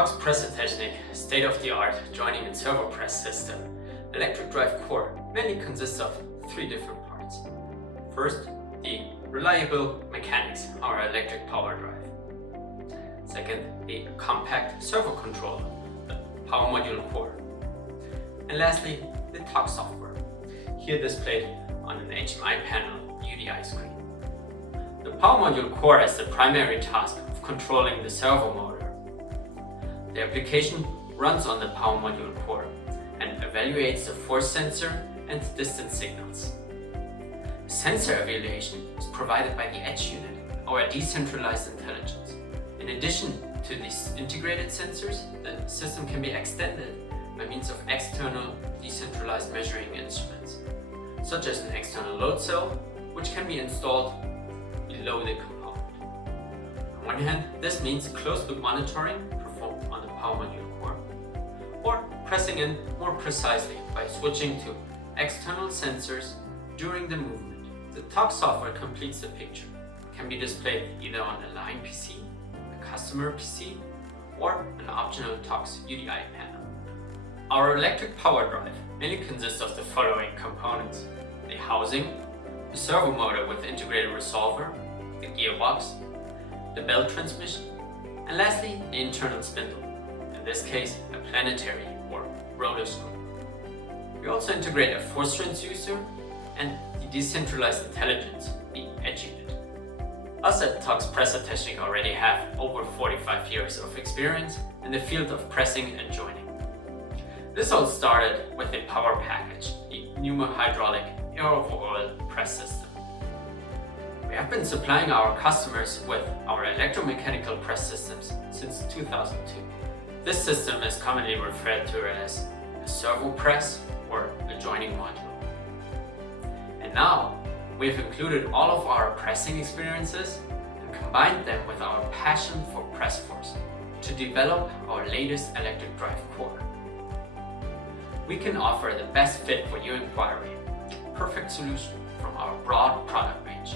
TOX Pressotechnik state-of-the-art joining and servo press system, ElectricDrive Core, mainly consists of three different parts. First, the reliable mechanics, our electric power drive. Second, the compact servo controller, the power module core. And lastly, the TOX software, here displayed on an HMI panel UDI screen. The power module core has the primary task of controlling the servo motor. The application runs on the power module core and evaluates the force sensor and distance signals. The sensor evaluation is provided by the edge unit, our decentralized intelligence. In addition to these integrated sensors, the system can be extended by means of external decentralized measuring instruments, such as an external load cell, which can be installed below the component. On one hand, this means closed-loop monitoring performed on the power module core, or pressing in more precisely by switching to external sensors during the movement. The TOX software completes the picture. It can be displayed either on a line PC, a customer PC, or an optional TOX UDI panel. Our electric power drive mainly consists of the following components: the housing, the servo motor with integrated resolver, the gearbox, the belt transmission, and lastly the internal spindle, in this case a planetary or rotor screw. We also integrate a force transducer and the decentralized intelligence, the edge unit. Us at TOX Pressotechnik already have over 45 years of experience in the field of pressing and joining. This all started with the power package, the pneumo-hydraulic air-over-oil press system. We have been supplying our customers with our electromechanical press systems since 2002. This system is commonly referred to as a servo press or a joining module. And now we've included all of our pressing experiences and combined them with our passion for press force to develop our latest electric drive core. We can offer the best fit for your inquiry, perfect solution from our broad product range.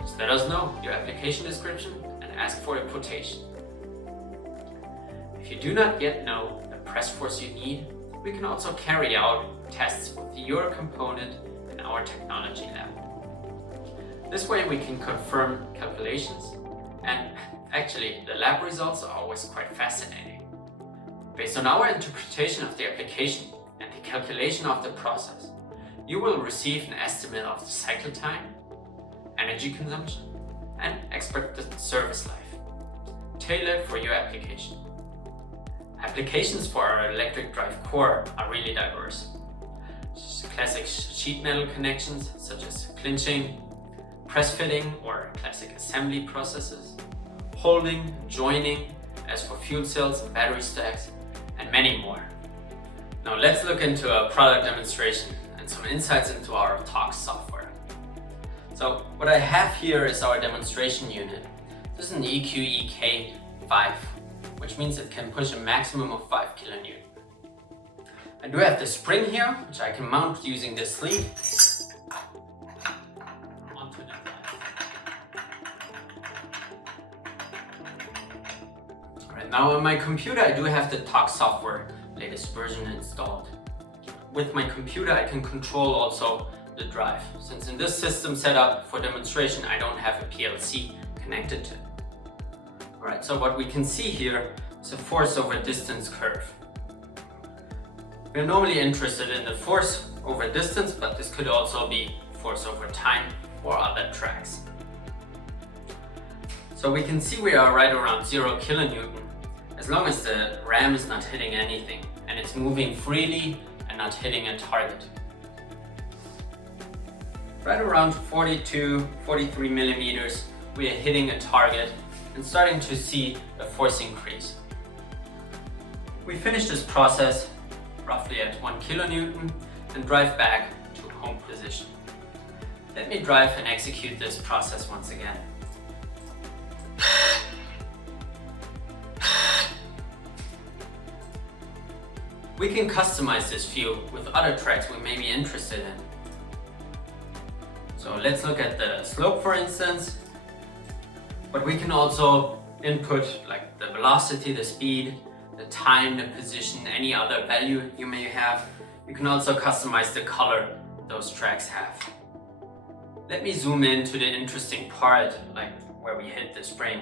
Just let us know your application description and ask for a quotation. If you do not yet know the press force you need, we can also carry out tests with your component in our technology lab. This way we can confirm calculations, and actually the lab results are always quite fascinating. Based on our interpretation of the application and the calculation of the process, you will receive an estimate of the cycle time, energy consumption, and expected service life, tailored for your application. Applications for our electric drive core are really diverse. Classic sheet metal connections such as clinching, press fitting or classic assembly processes, holding, joining as for fuel cells and battery stacks, and many more. Now let's look into a product demonstration and some insights into our TOX software. So what I have here is our demonstration unit. This is an EQEK5, which means it can push a maximum of 5 kN. I do have the spring here, which I can mount using this sleeve onto the drive. Alright, now on my computer I do have the TOX software latest version installed. With my computer I can control also the drive, since in this system setup for demonstration I don't have a PLC connected to it. Alright, so what we can see here is a force over distance curve. We're normally interested in the force over distance, but this could also be force over time or other tracks. So we can see we are right around 0 kN as long as the ram is not hitting anything and it's moving freely and not hitting a target. Right around 42, 43 millimeters, we are hitting a target and starting to see a force increase. We finish this process roughly at 1 kN and drive back to home position. Let me drive and execute this process once again. We can customize this view with other tracks we may be interested in. So let's look at the slope, for instance, but we can also input like the velocity, the speed, the time, the position, any other value you may have. You can also customize the color those tracks have. Let me zoom in to the interesting part, like where we hit the spring.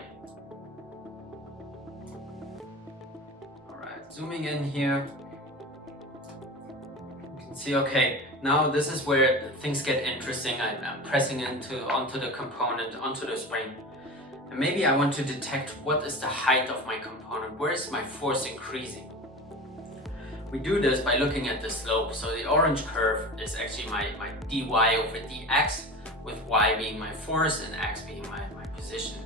Alright, zooming in here. You can see, okay, now this is where things get interesting. I'm pressing onto the component, onto the spring. And maybe I want to detect what is the height of my component, where is my force increasing. We do this by looking at the slope. So the orange curve is actually my dy over dx, with y being my force and x being my position.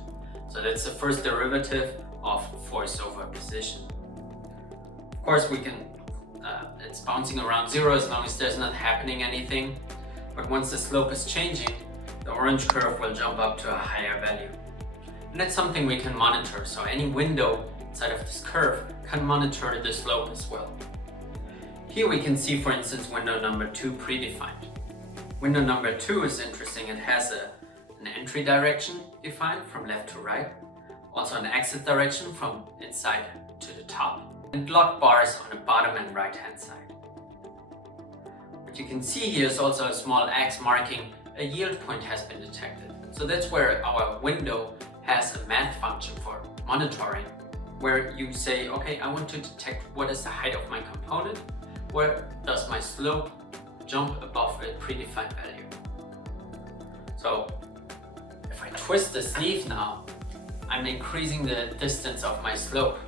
So that's the first derivative of force over position. Of course, we can, it's bouncing around zero as long as there's not happening anything. But once the slope is changing, the orange curve will jump up to a higher value. And that's something we can monitor. So any window inside of this curve can monitor the slope as well. Here we can see, for instance, window number 2 predefined. Window number 2 is interesting. It has an entry direction defined from left to right, also an exit direction from inside to the top, and lock bars on the bottom and right hand side. What you can see here is also a small X marking a yield point has been detected. So that's where our window has a math function for monitoring, where you say, okay, I want to detect what is the height of my component, where does my slope jump above a predefined value. So if I twist the sleeve now, I'm increasing the distance of my slope.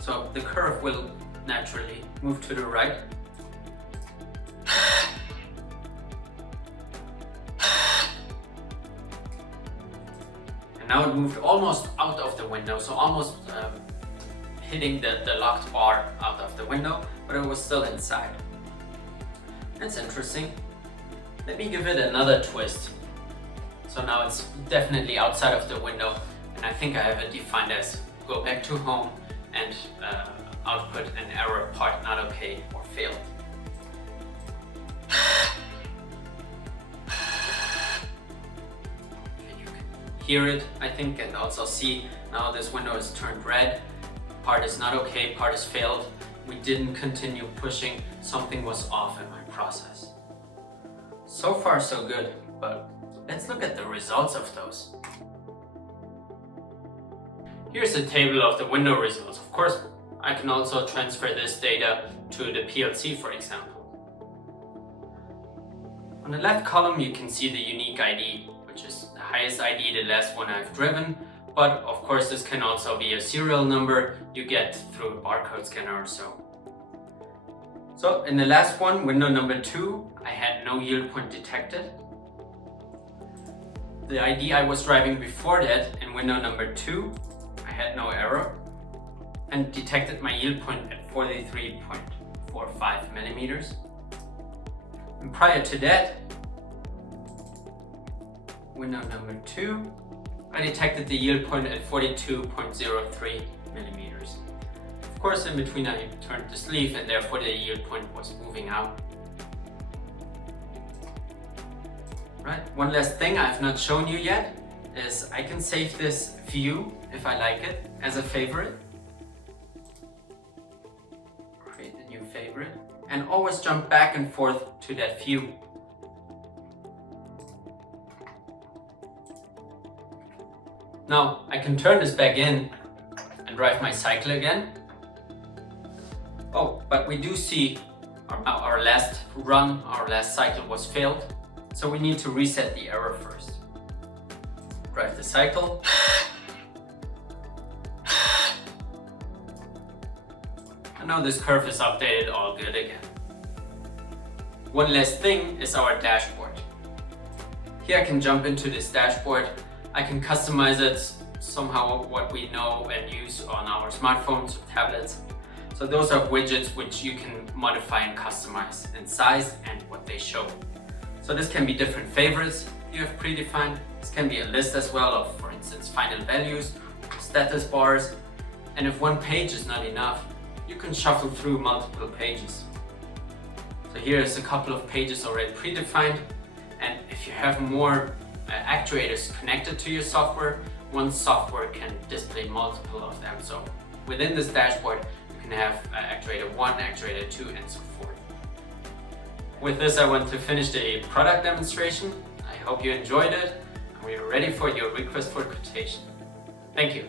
So the curve will naturally move to the right. And now it moved almost out of the window, so almost hitting the locked bar out of the window, but it was still inside. That's interesting. Let me give it another twist. So now it's definitely outside of the window, and I think I have it defined as go back to home and output an error, part not okay or failed. You can hear it, I think, and also see now this window is turned red. Part is not okay, part is failed. We didn't continue pushing, something was off in my process. So far so good, but let's look at the results of those. Here's a table of the window results. Of course, I can also transfer this data to the PLC, for example. On the left column, you can see the unique ID, which is the highest ID, the last one I've driven. But of course, this can also be a serial number you get through a barcode scanner or so. So in the last one, window number 2, I had no yield point detected. The ID I was driving before that, in window number 2, I had no error and detected my yield point at 43.45 millimeters. And prior to that, window number 2, I detected the yield point at 42.03 millimeters. Of course, in between I turned the sleeve and therefore the yield point was moving out. Right, one last thing I've not shown you yet is I can save this view if I like it as a favorite. Create a new favorite and always jump back and forth to that view. Now I can turn this back in and drive my cycle again. Oh, but we do see our last run, our last cycle was failed. So we need to reset the error first. Drive the cycle. And now this curve is updated, all good again. One last thing is our dashboard. Here I can jump into this dashboard. I can customize it somehow what we know and use on our smartphones or tablets. So those are widgets which you can modify and customize in size and what they show. So this can be different favorites you have predefined. This can be a list as well of, for instance, final values, status bars. And if one page is not enough, you can shuffle through multiple pages. So here is a couple of pages already predefined. And if you have more actuators connected to your software, one software can display multiple of them. So within this dashboard, you can have actuator 1, actuator 2, and so forth. With this, I want to finish the product demonstration. I hope you enjoyed it, and we are ready for your request for quotation. Thank you.